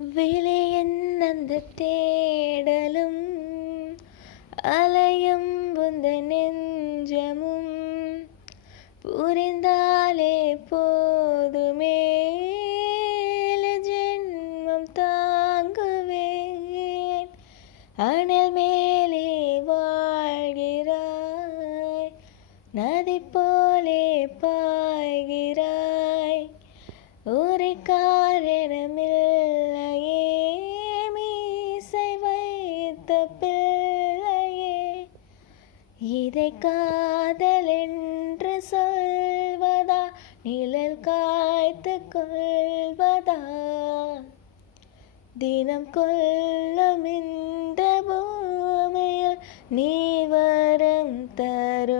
விழியின் அந்த தேடலும் அலையும் உந்தன் நெஞ்சமும் புரிந்தாலே போதுமே ஜென்மம் தாங்குவேன். அனல் மேலே வாழ்கிறாய், நதி போலே பாய்கிறாய், ஒரு காரணமில்லையே மீசை வைத்த பிள்ளையே. இதை காதல் என்று சொல்வதா, நிழல் காய்த்து கொள்வதா, தினம் கொல்லும் இந்த பூமியில் நீ வரம் தரும்